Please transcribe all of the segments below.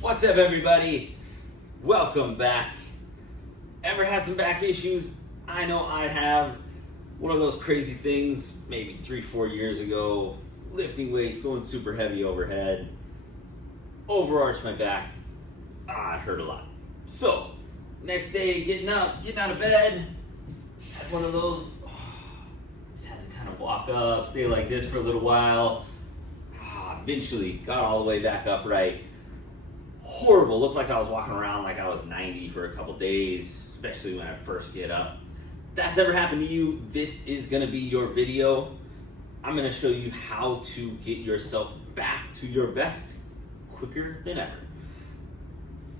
What's up, everybody? Welcome back. Ever had some back issues? I know I have. One of those crazy things maybe 3-4 years ago, lifting weights, going super heavy overhead, overarched my back. It hurt a lot. So, next day, getting out of bed, had one of those, just had to kind of walk up, stay like this for a little while. Eventually got all the way back upright. Horrible, looked like I was walking around like I was 90 for a couple days, especially when I first get up. If that's ever happened to you, this is gonna be your video. I'm gonna show you how to get yourself back to your best quicker than ever.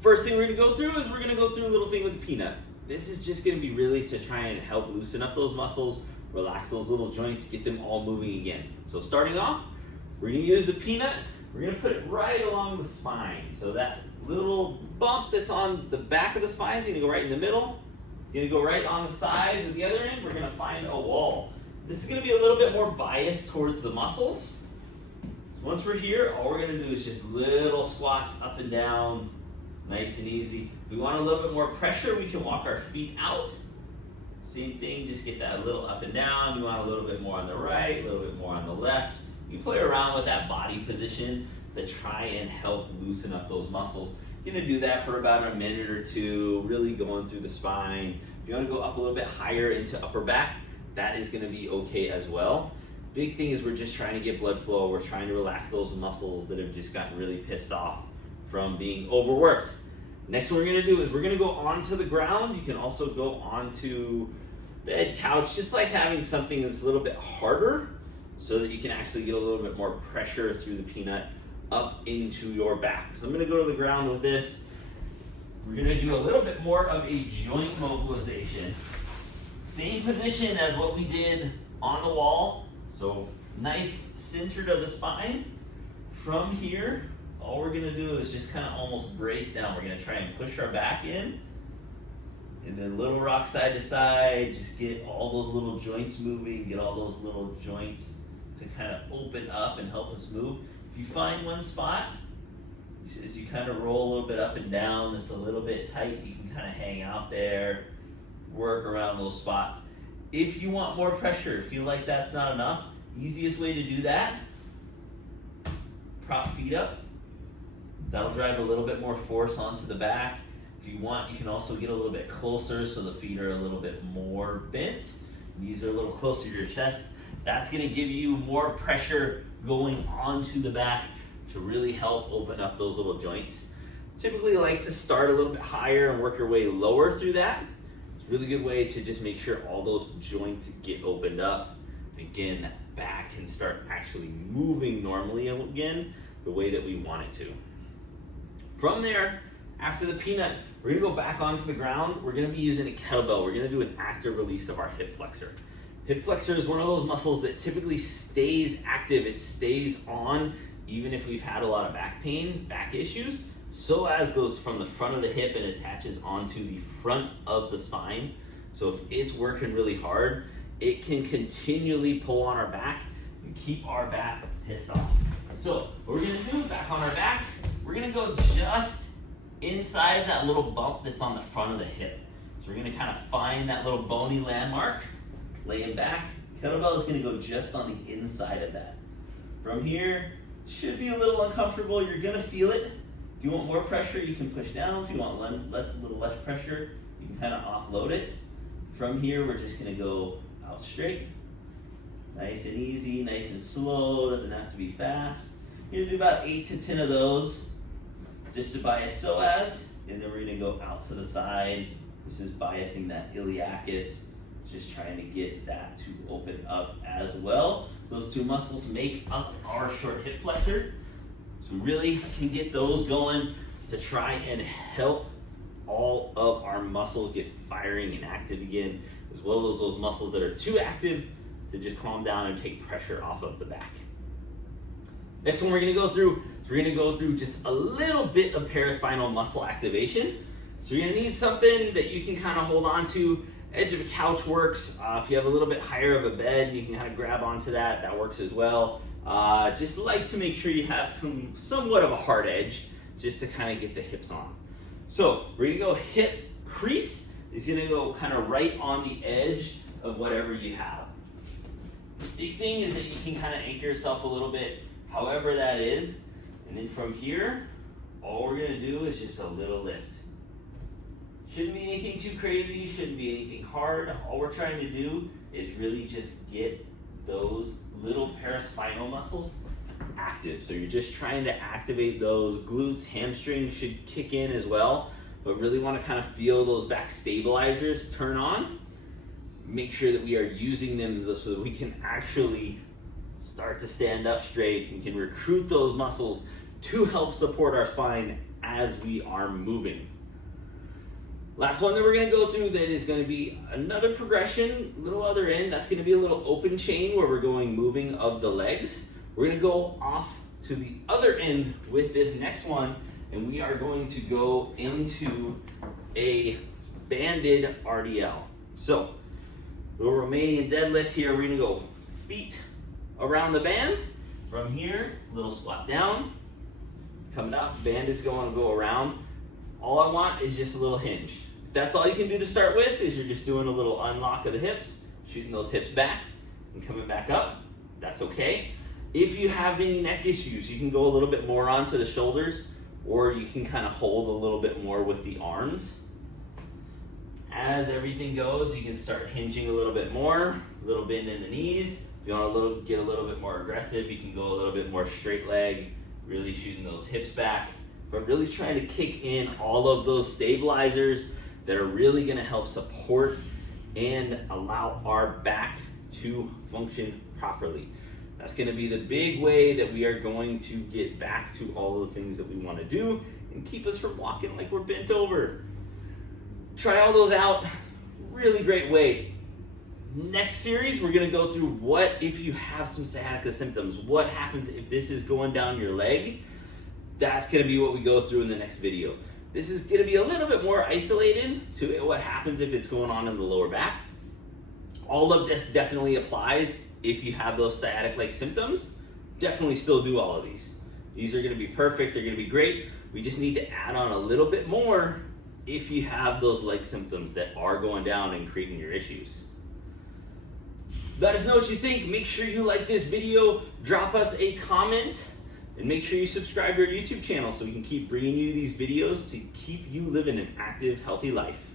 First thing we're gonna go through is we're gonna go through a little thing with the peanut. This is just gonna be really to try and help loosen up those muscles, relax those little joints, get them all moving again. So starting off, we're gonna use the peanut. We're gonna put it right along the spine. So that little bump that's on the back of the spine is gonna go right in the middle. You're gonna go right on the sides of the other end. We're gonna find a wall. This is gonna be a little bit more biased towards the muscles. Once we're here, all we're gonna do is just little squats up and down, nice and easy. If we want a little bit more pressure, we can walk our feet out. Same thing, just get that a little up and down. You want a little bit more on the right, a little bit more on the left. You play around with that body position to try and help loosen up those muscles. You're gonna do that for about a minute or two, really going through the spine. If you wanna go up a little bit higher into upper back, that is gonna be okay as well. Big thing is we're just trying to get blood flow. We're trying to relax those muscles that have just gotten really pissed off from being overworked. Next one we're gonna do is we're gonna go onto the ground. You can also go onto bed, couch, just like having something that's a little bit harder, so that you can actually get a little bit more pressure through the peanut up into your back. So I'm gonna go to the ground with this. We're gonna do a little bit more of a joint mobilization. Same position as what we did on the wall. So nice center to the spine. From here, all we're gonna do is just kind of almost brace down. We're gonna try and push our back in. And then little rock side to side, just get all those little joints moving, get all those little joints to kind of open up and help us move. If you find one spot, as you kind of roll a little bit up and down that's a little bit tight, you can kind of hang out there, work around those spots. If you want more pressure, feel like that's not enough, easiest way to do that, prop feet up. That'll drive a little bit more force onto the back. If you want, you can also get a little bit closer so the feet are a little bit more bent. Knees are a little closer to your chest. That's gonna give you more pressure going onto the back to really help open up those little joints. Typically like to start a little bit higher and work your way lower through that. It's a really good way to just make sure all those joints get opened up. And again, that back can start actually moving normally again, the way that we want it to. From there, after the peanut, we're gonna go back onto the ground. We're gonna be using a kettlebell. We're gonna do an active release of our hip flexor. Hip flexor is one of those muscles that typically stays active. It stays on even if we've had a lot of back pain, back issues. Psoas goes from the front of the hip and attaches onto the front of the spine. So if it's working really hard, it can continually pull on our back and keep our back pissed off. So what we're gonna do, back on our back, we're gonna go just inside that little bump that's on the front of the hip. So we're gonna kind of find that little bony landmark, lay it back. Kettlebell is gonna go just on the inside of that. From here, should be a little uncomfortable. You're gonna feel it. If you want more pressure, you can push down. If you want a little less pressure, you can kind of offload it. From here, we're just gonna go out straight. Nice and easy, nice and slow, doesn't have to be fast. You're gonna do about 8 to 10 of those, just to bias psoas, and then we're gonna go out to the side. This is biasing that iliacus, just trying to get that to open up as well. Those two muscles make up our short hip flexor. So we really can get those going to try and help all of our muscles get firing and active again, as well as those muscles that are too active to just calm down and take pressure off of the back. Next one we're gonna go through, we're gonna go through just a little bit of paraspinal muscle activation. So you're gonna need something that you can kind of hold on to. Edge of a couch works. If you have a little bit higher of a bed, you can kind of grab onto that. That works as well. Just like to make sure you have somewhat of a hard edge just to kind of get the hips on. So we're gonna go hip crease. It's gonna go kind of right on the edge of whatever you have. Big thing is that you can kind of anchor yourself a little bit, however that is. And then from here, all we're gonna do is just a little lift. Shouldn't be anything too crazy, shouldn't be anything hard. All we're trying to do is really just get those little paraspinal muscles active. So you're just trying to activate those glutes. Hamstrings should kick in as well, but really want to kind of feel those back stabilizers turn on. Make sure that we are using them so that we can actually start to stand up straight. We can recruit those muscles to help support our spine as we are moving. Last one that we're gonna go through that is gonna be another progression, little other end. That's gonna be a little open chain where we're going moving of the legs. We're gonna go off to the other end with this next one, and we are going to go into a banded RDL. So, little Romanian deadlift here. We're gonna go feet around the band. From here, little squat down, coming up, band is going to go around. All I want is just a little hinge. If that's all you can do to start with, is you're just doing a little unlock of the hips, shooting those hips back and coming back up, that's okay. If you have any neck issues, you can go a little bit more onto the shoulders, or you can kind of hold a little bit more with the arms. As everything goes, you can start hinging a little bit more, a little bend in the knees. If you want to get a little bit more aggressive, you can go a little bit more straight leg, really shooting those hips back, but really trying to kick in all of those stabilizers that are really going to help support and allow our back to function properly. That's going to be the big way that we are going to get back to all of the things that we want to do and keep us from walking like we're bent over. Try all those out. Really great way. Next series, we're going to go through what if you have some sciatica symptoms. What happens if this is going down your leg? That's going to be what we go through in the next video. This is going to be a little bit more isolated to what happens if it's going on in the lower back. All of this definitely applies if you have those sciatic-like symptoms. Definitely still do all of these. These are going to be perfect. They're going to be great. We just need to add on a little bit more if you have those leg symptoms that are going down and creating your issues. Let us know what you think. Make sure you like this video, drop us a comment, and make sure you subscribe to our YouTube channel so we can keep bringing you these videos to keep you living an active, healthy life.